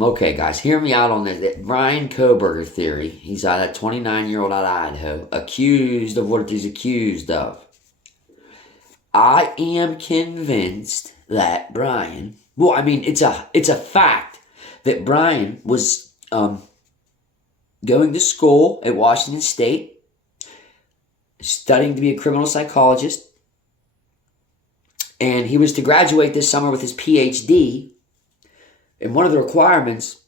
Okay, guys, hear me out on this. That BRYAN Kohberger theory. He's that 29-year-old out of Idaho, accused of what he's accused of. I am convinced that BRYAN. Well, I mean, it's a fact that BRYAN was going to school at Washington State, studying to be a criminal psychologist, and he was to graduate this summer with his PhD. And one of the requirements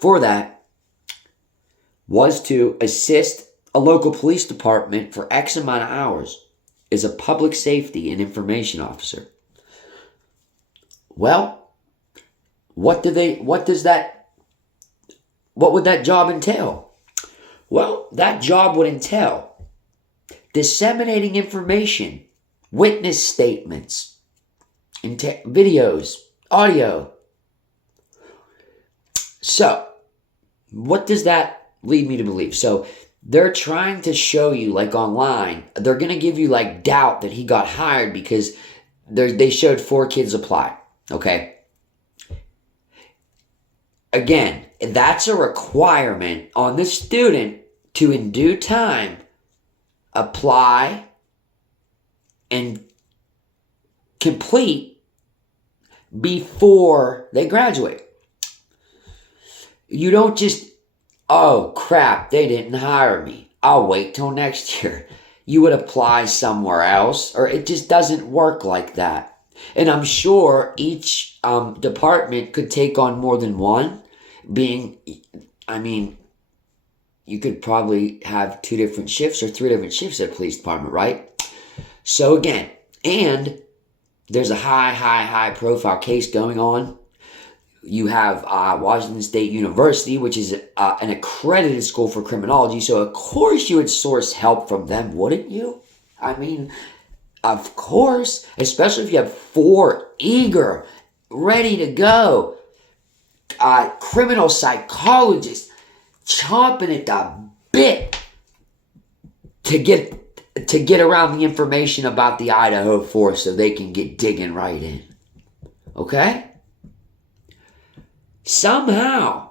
for that was to assist a local police department for X amount of hours as a public safety and information officer. Well, what would that job entail? Well, that job would entail disseminating information, witness statements, videos, audio. So, what does that lead me to believe? So, they're trying to show you, like online, they're going to give you like doubt that he got hired because they showed 4 kids apply. Okay? Again, that's a requirement on the student to, in due time, apply and complete before they graduate. You don't just, oh crap, they didn't hire me, I'll wait till next year. You would apply somewhere else, or it just doesn't work like that. And I'm sure each department could take on more than one. You could probably have 2 different shifts or 3 different shifts at a police department, right? So again, and there's a high profile case going on. You have Washington State University, which is an accredited school for criminology. So, of course, you would source help from them, wouldn't you? I mean, of course, especially if you have 4 eager, ready to go criminal psychologists chomping at the bit to get around the information about the Idaho force so they can get digging right in. Okay? Somehow,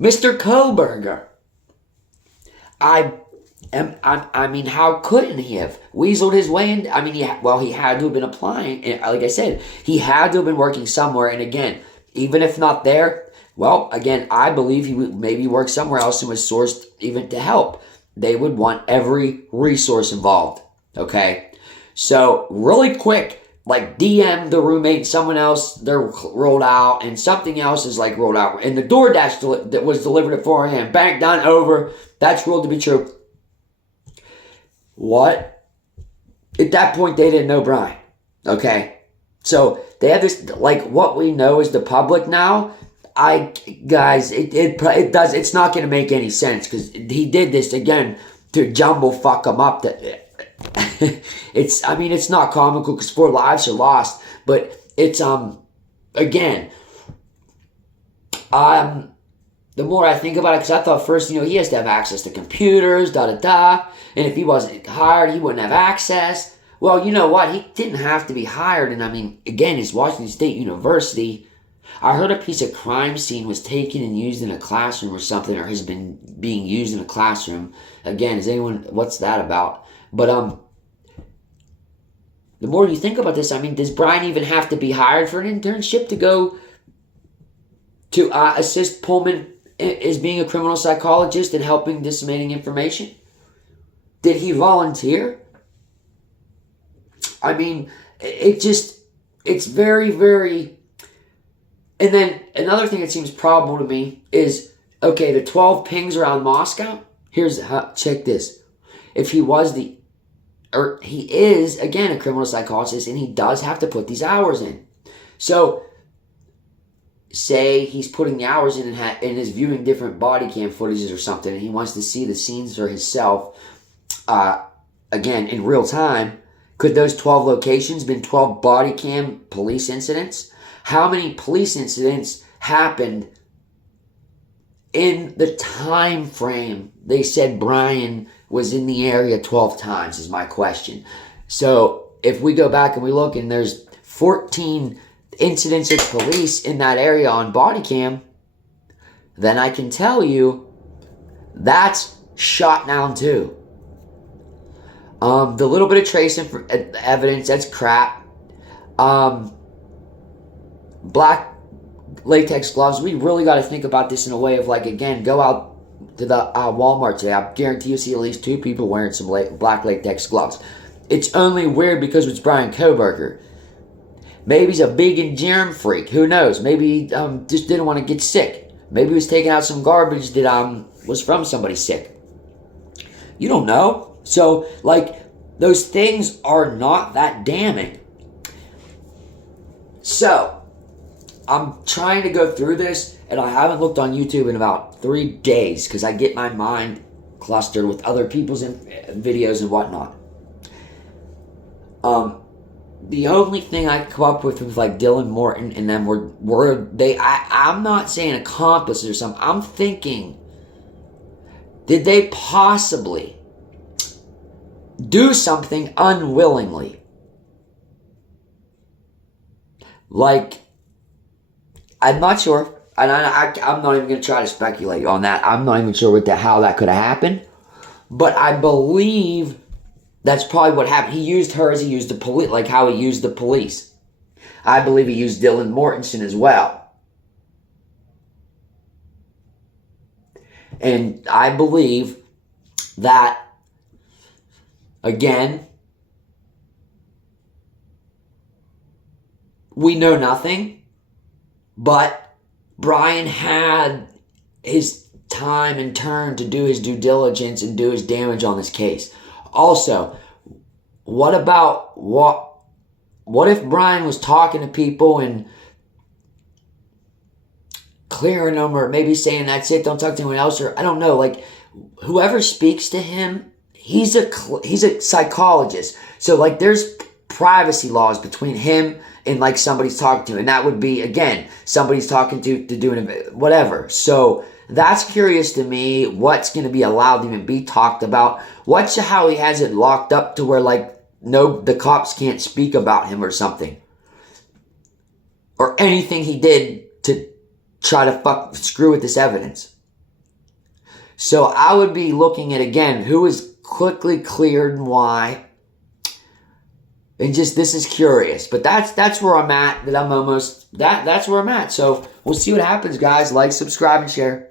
Mr. Kohberger, how couldn't he have weaseled his way in? He had to have been applying. And like I said, he had to have been working somewhere. And again, even if not there, well, again, I believe he would maybe work somewhere else and was sourced even to help. They would want every resource involved. Okay? So, really quick, like DM the roommate, someone else, they're rolled out, and something else is like rolled out. And the DoorDash that was delivered at 4 a.m. Bang, done, over. That's ruled to be true. What? At that point, they didn't know BRYAN. Okay? So, they have this, like, what we know as the public now. It's not going to make any sense because he did this, again, to jumble fuck him up. It's not comical because 4 lives are lost, but it's, again, the more I think about it, because I thought first, he has to have access to computers, and if he wasn't hired, he wouldn't have access. Well, you know what? He didn't have to be hired, and again, it's Washington State University. I heard a piece of crime scene was taken and used in a classroom or something, or has been being used in a classroom. Again, what's that about? But, the more you think about this, does BRYAN even have to be hired for an internship to go to assist Pullman as being a criminal psychologist and helping disseminating information? Did he volunteer? It's very, very... And then another thing that seems probable to me is, okay, the 12 pings around Moscow. Check this. If he is, again, a criminal psychologist, and he does have to put these hours in. So, say he's putting the hours in and is viewing different body cam footages or something, and he wants to see the scenes for himself, again, in real time. Could those 12 locations been 12 body cam police incidents? How many police incidents happened in the time frame they said BRYAN was in the area 12 times is my question. So if we go back and we look, and there's 14 incidents of police in that area on body cam, then I can tell you that's shot down too. The little bit of trace evidence, that's crap. Black latex gloves, we really got to think about this in a way of like, again, go out to the Walmart today. I guarantee you see at least 2 people wearing some black latex gloves. It's only weird because it's BRYAN Kohberger. Maybe he's a big and germ freak. Who knows? Maybe he just didn't want to get sick. Maybe he was taking out some garbage that was from somebody sick. You don't know. So, like, those things are not that damning. So, I'm trying to go through this, and I haven't looked on YouTube in about 3 days because I get my mind clustered with other people's videos and whatnot. The only thing I come up with like Dylan Morton and them I'm not saying accomplices or something. I'm thinking, did they possibly do something unwillingly? Like, I'm not sure. And I'm not even going to try to speculate on that. I'm not even sure how that could have happened. But I believe that's probably what happened. He used her as he used the police, like how he used the police. I believe he used Dylan Mortensen as well. And I believe that, again, we know nothing, but BRYAN had his time and turn to do his due diligence and do his damage on this case. Also, what if BRYAN was talking to people and clearing them, or maybe saying that's it, don't talk to anyone else, or I don't know, like whoever speaks to him, he's a psychologist. So like there's privacy laws between him and like somebody's talking to, and that would be, again, somebody's talking to doing whatever. So that's curious to me. What's going to be allowed to even be talked about? What's how he has it locked up to where like the cops can't speak about him or something, or anything he did to try to screw with this evidence. So I would be looking at, again, who is quickly cleared and why. And just, this is curious. But that's where I'm at. That's where I'm at. So we'll see what happens, guys. Like, subscribe, and share.